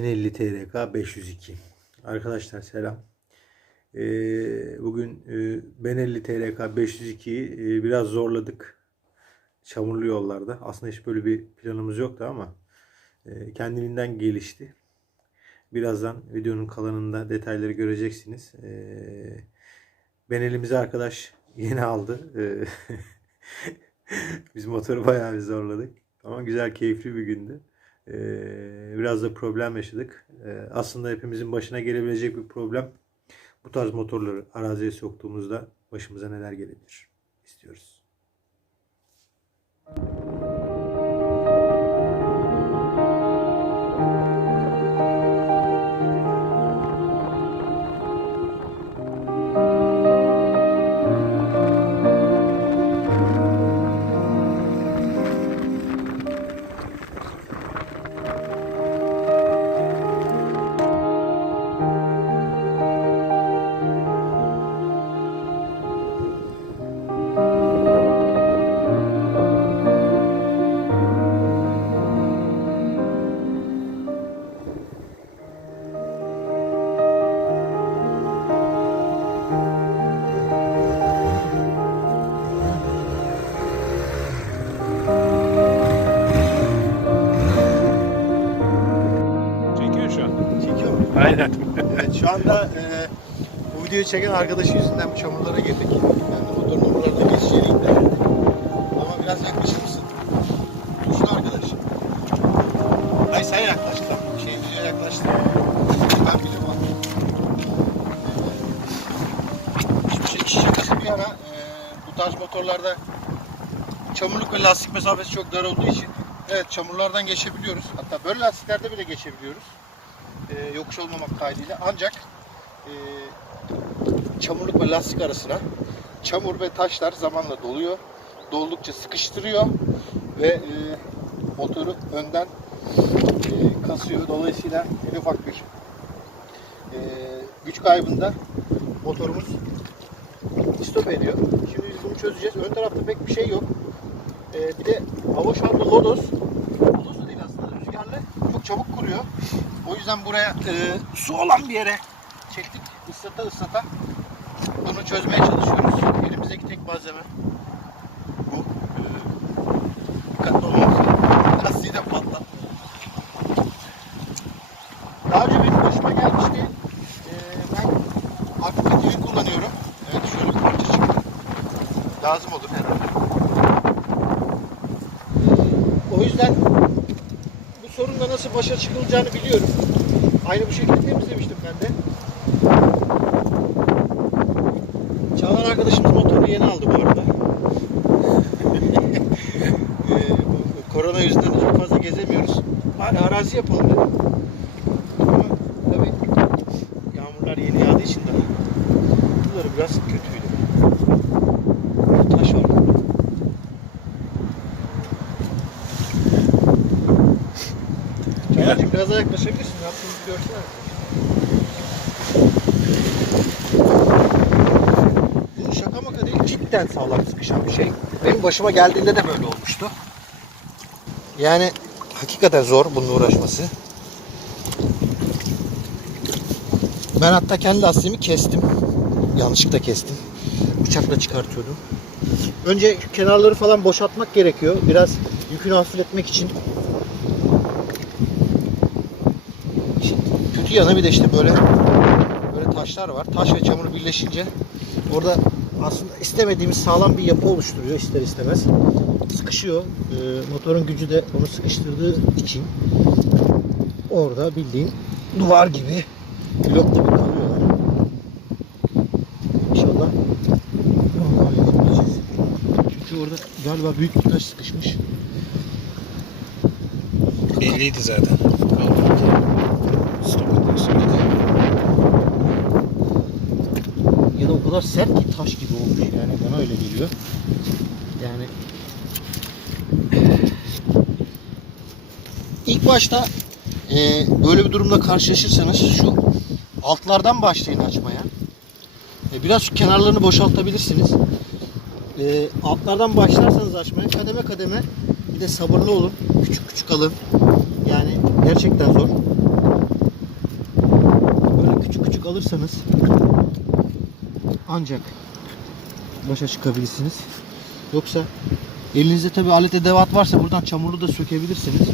Benelli TRK 502. Arkadaşlar selam. Ee, bugün e, Benelli TRK 502'yi e, biraz zorladık. Çamurlu yollarda. Aslında hiç böyle bir planımız yoktu ama e, kendiliğinden gelişti. Birazdan videonun kalanında detayları göreceksiniz. Ee, Benelimizi arkadaş yeni aldı. Ee, Biz motoru bayağı bir zorladık. Ama güzel, keyifli bir gündü. Ee, biraz da problem yaşadık. Ee, aslında hepimizin başına gelebilecek bir problem. Bu tarz motorları araziye soktuğumuzda başımıza neler gelebilir istiyoruz. Çekiyor şu mu? Aynen. Evet şu anda e, bu videoyu çeken arkadaşı yüzünden bu çamurlara girdik. Yani motor numaralarında geçeceğini iddia etti. Ama biraz yaklaşır mısın? Tuşlu arkadaş. Hayır sen yaklaştın. Şey videoya yaklaştın. Ben biliyorum abi. Şey iş şakası bir yana e, bu tarz motorlarda çamurluk ve lastik mesafesi çok dar olduğu için evet çamurlardan geçebiliyoruz. Hatta böyle lastiklerde bile geçebiliyoruz e, yokuş olmamak kaydıyla ancak e, çamurluk ve lastik arasına çamur ve taşlar zamanla doluyor. Doldukça sıkıştırıyor ve e, motoru önden e, kasıyor. Dolayısıyla en ufak bir e, güç kaybında motorumuz stop ediyor. Şimdi biz bunu çözeceğiz. Ön tarafta pek bir şey yok. E, bir de hava lodos. Lodos da değil aslında rüzgarlı. Çok çabuk kuruyor. O yüzden buraya e, su olan bir yere çektik. Islata ıslata bunu çözmeye çalışıyoruz. Elimizdeki tek malzeme bu. E, dikkatli olmamız. Lastiği de patlat. Daha önce benim başıma gelmişti. E, ben aktif kullanıyorum. Evet şöyle bir parça çıktı. Lazım olur herhalde. O yüzden nasıl başa çıkılacağını biliyorum. Aynı bu şekilde temizlemiştim ben de. Çağlar arkadaşımız motoru yeni aldı bu arada. Ee, bu korona yüzünden de çok fazla gezemiyoruz. Bari arazi yapalım dedim. Ama tabii yağmurlar yeni yağdığı için de buraları biraz kötüydü. Taş var. Çağlar'cığım biraz daha yaklaşabilirsin. Yaptığımızı görsene. Bu şaka maka değil. Cidden sağlam sıkışan bir şey. Benim başıma geldiğinde de böyle olmuştu. Yani hakikaten zor bununla uğraşması. Ben hatta kendi lastiğimi kestim. Yanlışlıkla kestim. Bıçakla çıkartıyordum. Önce kenarları falan boşaltmak gerekiyor. Biraz yükünü hafifletmek için. Kötü yanı bir de işte böyle böyle taşlar var. Taş ve çamur birleşince orada aslında istemediğimiz sağlam bir yapı oluşturuyor ister istemez. Sıkışıyor. Ee, motorun gücü de onu sıkıştırdığı için orada bildiğin duvar gibi blok gibi kalıyorlar. İnşallah. Çünkü orada galiba büyük bir taş sıkışmış. Belliydi zaten. Stop etmek söyledi. Ya da o kadar sert ki taş gibi olmuş yani bana öyle geliyor. Yani ilk başta e, böyle bir durumla karşılaşırsanız şu altlardan başlayın açmaya. E, biraz şu kenarlarını boşaltabilirsiniz. E, altlardan başlarsanız açmaya kademe kademe bir de sabırlı olun. Küçük küçük alın. Yani gerçekten zor. Alırsanız ancak başa çıkabilirsiniz. Yoksa elinizde tabi alet edevat varsa buradan çamurlu da sökebilirsiniz.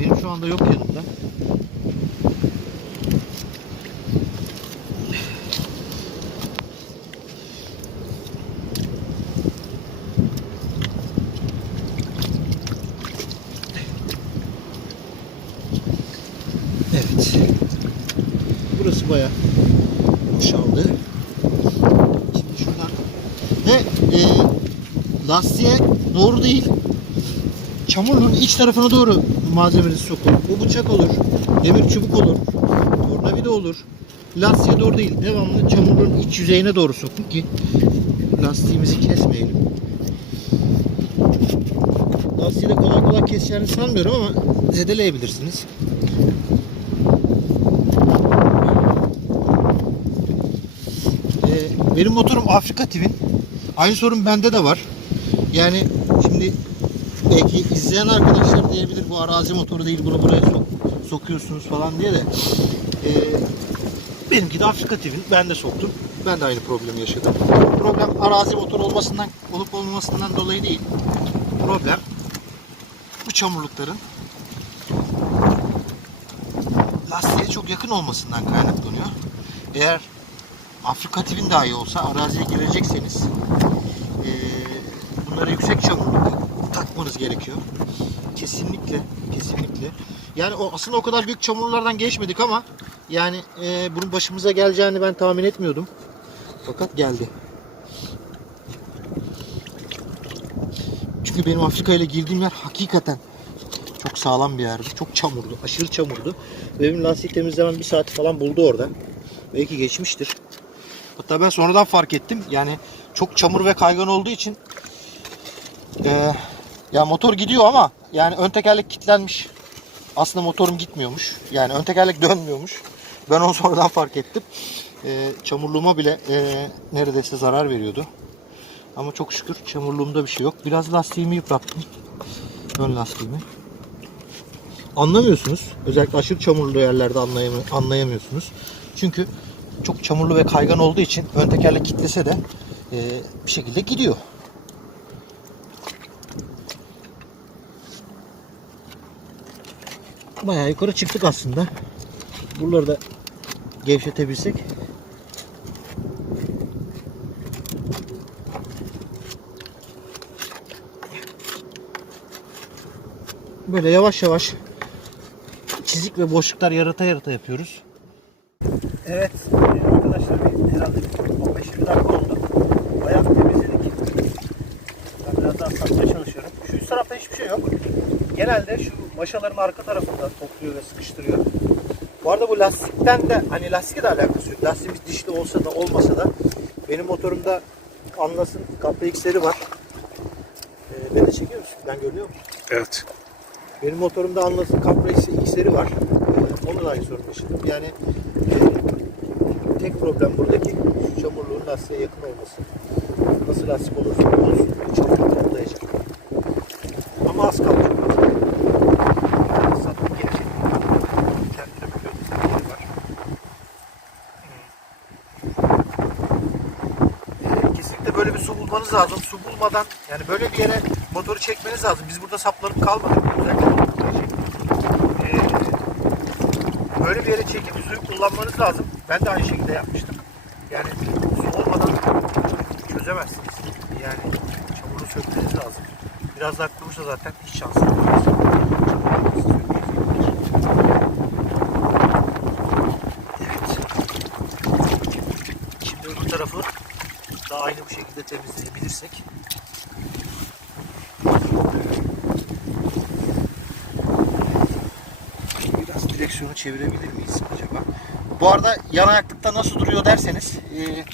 Benim şu anda yok yanımda. Evet. Bayağı boşaldı. Şimdi şuradan ve e, lastiğe doğru değil çamurluğun iç tarafına doğru malzemenizi sokun. Bu bıçak olur, demir çubuk olur, tornavida olur. Lastiğe doğru değil, devamlı çamurluğun iç yüzeyine doğru sokun ki lastiğimizi kesmeyelim. Lastiği de kolay kolay keseceğini sanmıyorum ama zedeleyebilirsiniz. Ee, benim motorum Afrika Twin. Aynı sorun bende de var. Yani şimdi belki izleyen arkadaşlar diyebilir bu arazi motoru değil bunu buraya sok- sokuyorsunuz falan diye de ee, benimki de Afrika Twin. Ben de soktum. Ben de aynı problemi yaşadım. Problem arazi motoru olmasından olup olmamasından dolayı değil. Problem bu çamurlukların lastiğe çok yakın olmasından kaynaklanıyor. Eğer Afrika Twin dahi olsa araziye girecekseniz eee bunlara yüksek çamurluk takmanız gerekiyor. Kesinlikle, kesinlikle. Yani o aslında o kadar büyük çamurlardan geçmedik ama yani eee, bunun başımıza geleceğini ben tahmin etmiyordum. Fakat geldi. Çünkü benim Afrika ile girdiğim yer hakikaten çok sağlam bir yerdi. Çok çamurdu. Aşırı çamurdu. Ve benim lastik temizlemem bir saat falan buldu orada. Belki geçmiştir. Hatta ben sonradan fark ettim. Yani çok çamur ve kaygan olduğu için eee, ya motor gidiyor ama yani ön tekerlek kilitlenmiş. Aslında motorum gitmiyormuş. Yani ön tekerlek dönmüyormuş. Ben onu sonradan fark ettim. Eee, çamurluğuma bile eee, neredeyse zarar veriyordu. Ama çok şükür çamurluğumda bir şey yok. Biraz lastiğimi yıprattım. Ön lastiğimi. Anlamıyorsunuz. Özellikle aşırı çamurlu yerlerde anlayam- anlayamıyorsunuz. Çünkü çok çamurlu ve kaygan olduğu için ön tekerlek kitlese de eee, bir şekilde gidiyor. Bayağı yukarı çıktık aslında. Buraları da gevşetebilsek. Böyle yavaş yavaş çizik ve boşluklar yarata yarata yapıyoruz. Evet e, arkadaşlar herhalde bir 15-20 dakika oldu. Bayağı temizledik. Ben biraz daha satmaya çalışıyorum. Şu üst tarafta hiçbir şey yok. Genelde şu maşaların arka tarafında topluyor ve sıkıştırıyor. Bu arada bu lastikten de hani lastikle de alakası yok. Lastiğimiz dişli olsa da olmasa da benim motorumda Anlas'ın Kappa X'leri var. Ee, beni de çekiyor musun? Ben görünüyor muyum? Evet. Benim motorumda Anlas'ın Capra X'leri var. Ee, Onun da aynı sorun yaşadım. Yani e, tek problem buradaki şu çamurluğun lastiğe yakın olması. Nasıl lastik olursa olsun çamur toplayacak. Ama az kaldı. Var. Ee, böyle bir su bulmanız lazım. Su bulmadan yani böyle bir yere motoru çekmeniz lazım. Biz burada saplanıp kalmadık. Özellikle. Ee, böyle bir yere çekip suyu kullanmanız lazım. Ben de aynı şekilde yapmıştım. Yani su olmadan çözemezsiniz. Yani çamuru sökmeniz lazım. Biraz daha kurumuşsa zaten hiç şansınız yok. Evet. Şimdi öbür tarafı da aynı bu şekilde temizleyebilirsek Biraz direksiyonu çevirebilir miyiz acaba? Bu arada yan ayaklıkta nasıl duruyor derseniz e,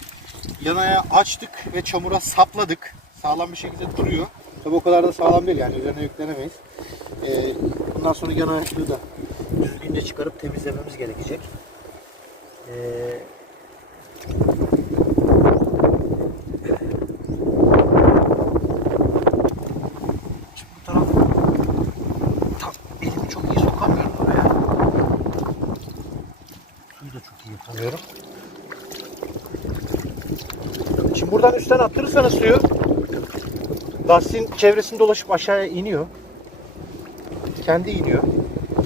yan ayağı açtık ve çamura sapladık. Sağlam bir şekilde duruyor. Tabi o kadar da sağlam değil yani üzerine yüklenemeyiz. E, bundan sonra yan ayaklığı da düzgünce çıkarıp temizlememiz gerekecek. E, alıyorum. Şimdi buradan üstten attırırsanız suyu lastiğin çevresini dolaşıp aşağıya iniyor. Kendi iniyor.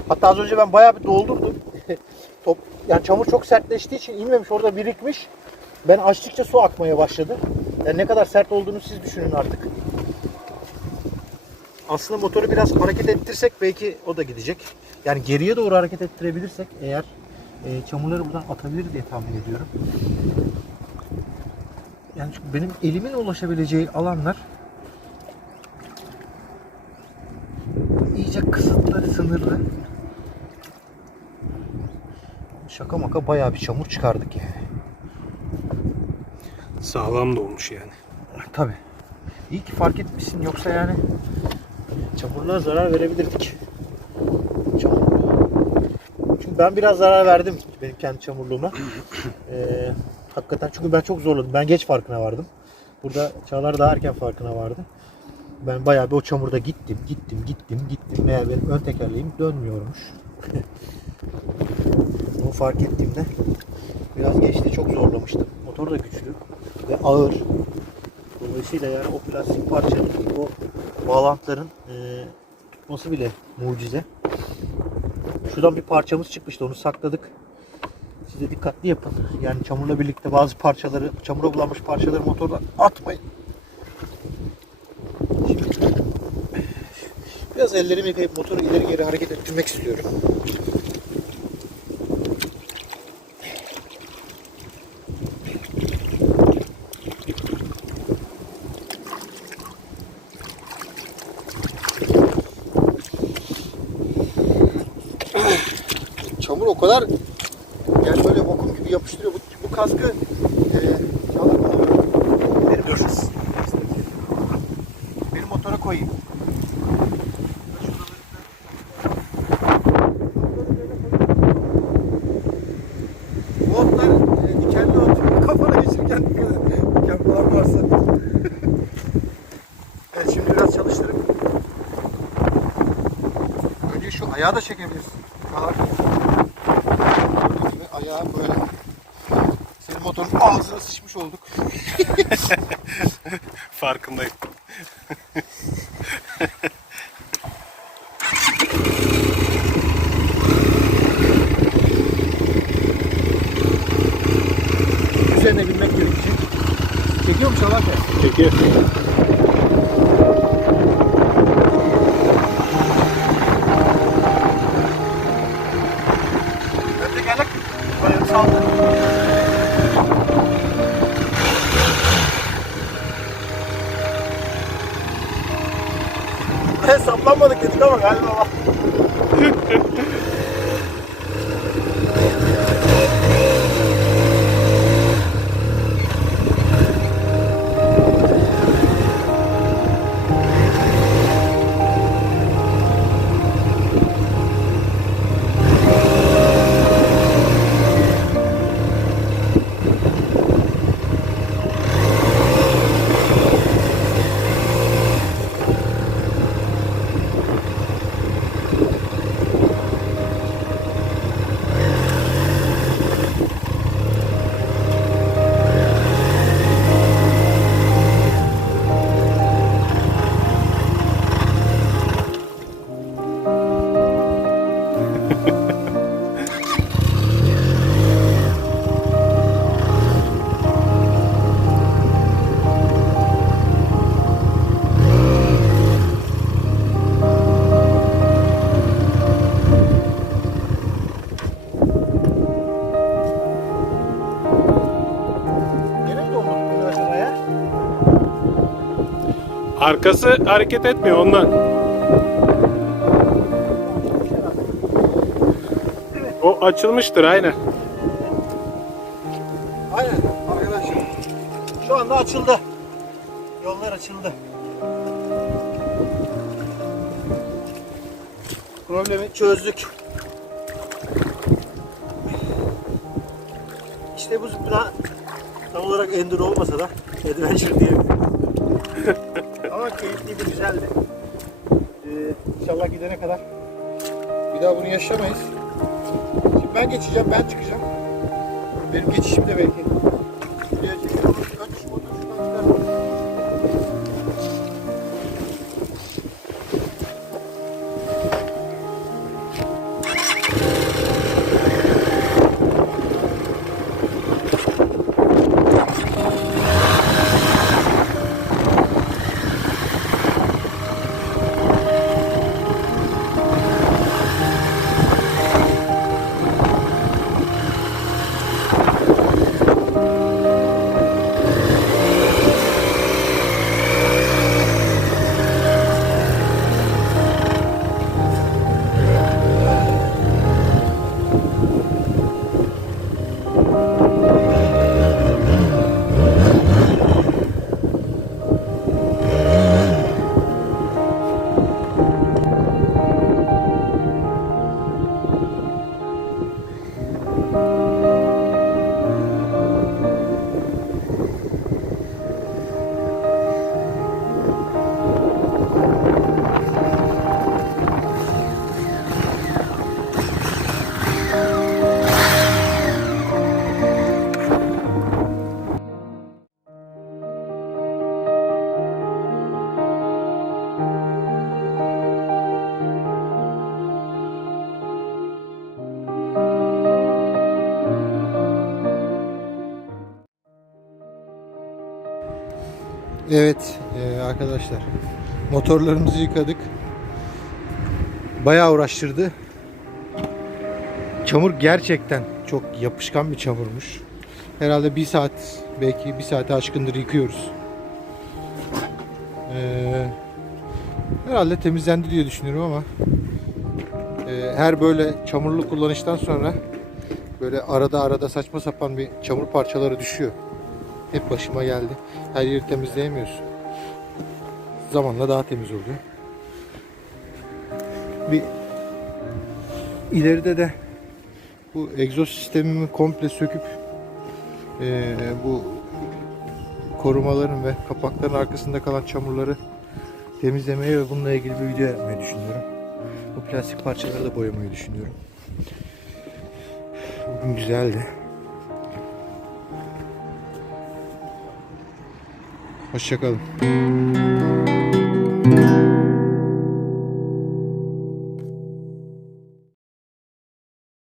Hatta az önce ben bayağı bir doldurdum. Top, yani çamur çok sertleştiği için inmemiş orada birikmiş. Ben açtıkça su akmaya başladı. Yani ne kadar sert olduğunu siz düşünün artık. Aslında motoru biraz hareket ettirsek belki o da gidecek. Yani geriye doğru hareket ettirebilirsek eğer e, çamurları buradan atabilir diye tahmin ediyorum. Yani çünkü benim elimin ulaşabileceği alanlar iyice kısıtlı, sınırlı. Şaka maka bayağı bir çamur çıkardık yani. Sağlam da olmuş yani. Tabii. İyi ki fark etmişsin yoksa yani çamurluğa zarar verebilirdik. Ben biraz zarar verdim benim kendi çamurluğuma. Ee, hakikaten çünkü ben çok zorladım. Ben geç farkına vardım. Burada Çağlar daha erken farkına vardı. Ben bayağı bir o çamurda gittim, gittim, gittim, gittim. Meğer benim ön tekerleğim dönmüyormuş. Onu fark ettiğimde biraz geçti çok zorlamıştım. Motor da güçlü ve ağır. Dolayısıyla yani o plastik parçanın, o bağlantıların e, tutması bile mucize. Şuradan bir parçamız çıkmıştı, onu sakladık. Siz de dikkatli yapın. Yani çamurla birlikte bazı parçaları, çamura bulanmış parçaları motordan atmayın. Şimdi biraz ellerimi yıkayıp motoru ileri geri hareket ettirmek istiyorum. Kadar yani böyle vakum gibi yapıştırıyor. Bu, bu kaskı e, mı oluyor? Benim, benim motora koyayım. E, evet şimdi biraz çalıştırıp önce şu ayağı da çekebilirsin. Daha gibi ayağı böyle. Senin motorun ağzına sıçmış olduk. Farkındayım. Üzerine binmek gerekecek. Çekiyor mu Çalak ya? Çekiyor. Önce geldik. Bayağı saldı. Hesaplanmadık dedik ama galiba Arkası hareket etmiyor ondan. O açılmıştır aynen. Aynen arkadaşlar. Şu anda açıldı. Yollar açıldı. Problemi çözdük. İşte bu zıpla tam olarak enduro olmasa da adventure diyebilirim. Ama keyifliydi, güzeldi. Ee, inşallah gidene kadar bir daha bunu yaşamayız. Şimdi ben geçeceğim, ben çıkacağım. Benim geçişim de belki. Şuraya Evet e, arkadaşlar motorlarımızı yıkadık. Bayağı uğraştırdı. Çamur gerçekten çok yapışkan bir çamurmuş. Herhalde bir saat belki bir saate aşkındır yıkıyoruz. Ee, herhalde temizlendi diye düşünüyorum ama e, her böyle çamurlu kullanıştan sonra böyle arada arada saçma sapan bir çamur parçaları düşüyor. Hep başıma geldi. Her yeri temizleyemiyorsun. Zamanla daha temiz oluyor. Bir ileride de bu egzoz sistemimi komple söküp eee, bu korumaların ve kapakların arkasında kalan çamurları temizlemeyi ve bununla ilgili bir video yapmayı düşünüyorum. Bu plastik parçaları da boyamayı düşünüyorum. Bugün güzeldi. Hoşçakalın.